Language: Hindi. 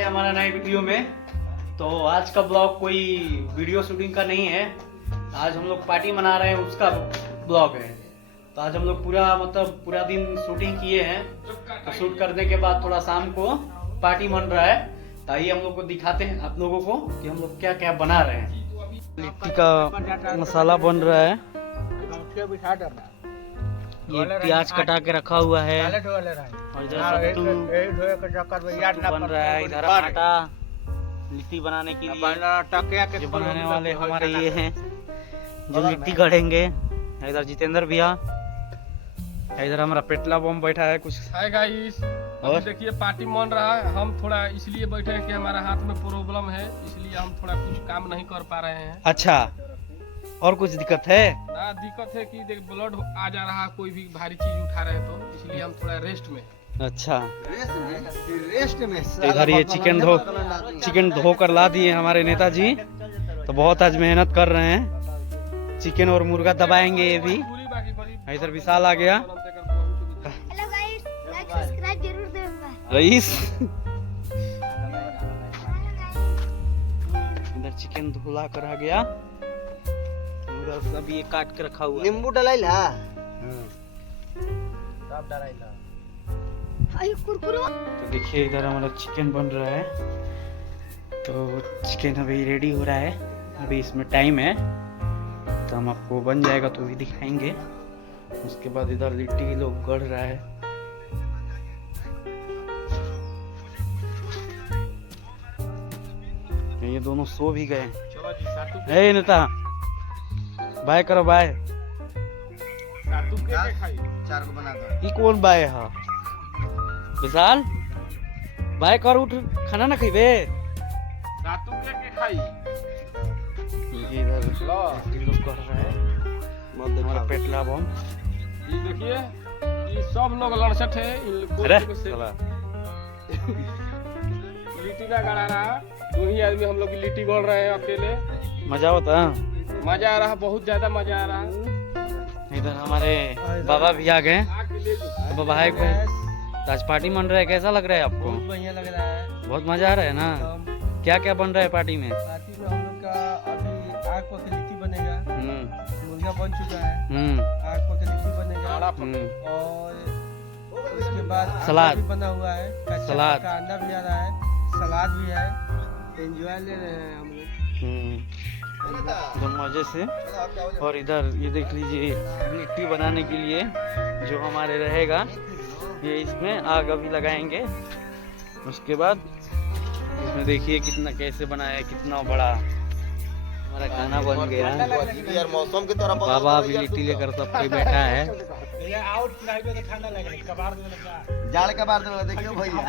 है हमारा नए वीडियो में। तो आज का ब्लॉग कोई वीडियो शूटिंग का नहीं है, आज हम लोग पार्टी मना रहे हैं उसका ब्लॉग है। तो आज हम लोग पूरा दिन शूटिंग किए हैं। तो शूट करने के बाद थोड़ा शाम को पार्टी मन रहा है, तो आइए हम लोग को दिखाते हैं आप लोगों को कि हम लोग क्या क्या बना रहे हैं। लिट्टी का मसाला बन रहा है, ये प्याज कटा के रखा हुआ है और इधर सत्तू बन रहा है, इधर आटा लिट्टी बनाने के लिए जो बनाने वाले हमारे ये हैं जो लिट्टी गढ़ेंगे। इधर जितेंद्र भैया, इधर हमारा पेटला बम बैठा है कुछ। हाय गाइस, और देखिए पार्टी मन रहा है। हम थोड़ा इसलिए बैठे हैं कि हमारा हाथ में प्रॉब्लम है, इसलिए हम थोड़ा कुछ काम नहीं कर पा रहे हैं। अच्छा, और कुछ दिक्कत है? ना दिक्कत है कि देख ब्लड आ जा रहा है, कोई भी भारी चीज उठा रहे हैं तो इसलिए हम थोड़ा रेस्ट में। अच्छा, इधर ये चिकन धो कर ला दिए हमारे नेताजी। तो बहुत आज मेहनत कर रहे हैं, चिकन और मुर्गा दबाएंगे ये भी। इधर विशाल आ गया। हेलो गाइस, लाइक सब्सक्राइब जरूर देना रईस। इधर चिकन धुला कर आ गया, उधर सब ये काट के रखा हुआ। नींबू डलाइला तो देखिए इधर हमारा चिकन बन रहा है। तो चिकन अभी रेडी हो रहा है, अभी इसमें टाइम है, तो हम आपको बन जाएगा तो भी दिखाएंगे। उसके बाद इधर लिट्टी लोग गढ़ रहा है। ये दोनों सो भी गए। हे नेता, बाय करो बाय। चार को बना दो। ई कौन बाय है? विशाल बाय कर, उठ खाना ना खइबे। रातू के खाई इधर लिट्टी लोग गढ़ रहा है, हमारा पेटला बम। ये देखिए, ये सब लोग लड़सट है। अरे लिट्टी का गड़ा रहा, दो ही आदमी हम लोग लिट्टी गोल रहे हैं अकेले। मजा होता, मजा आ रहा, बहुत ज्यादा मजा आ रहा। इधर हमारे बाबा भी आ गए। तो बाबा है को आज पार्टी मन रहा है, कैसा लग रहा है आपको? बहुत बढ़िया लग रहा है। बहुत मजा आ रहा है ना? क्या क्या बन रहा है पार्टी में? पार्टी में हम लोग का अभी आग पके लिट्टी बनेगा, मुर्गा बन चुका है, आग पके लिट्टी बनेगा, और उसके बाद सलाद भी बना हुआ है, कच्चा सलाद पक्का अंडा भी आ रहा है, सलाद भी है। एंजॉय ले रहे हैं हम लोग एकदम मजे से। और इधर ये देख लीजिए, लिट्टी बनाने के लिए जो हमारे रहेगा ये इसमें आग अभी लगाएंगे। उसके बाद इसमें देखिए कितना कैसे बनाया है, कितना बड़ा हमारा खाना बन गया। यार मौसम के तरफ बाबा अभी लिट्टी लेकर सब कोई बैठा है। जाड़ का बार देखियो भैया।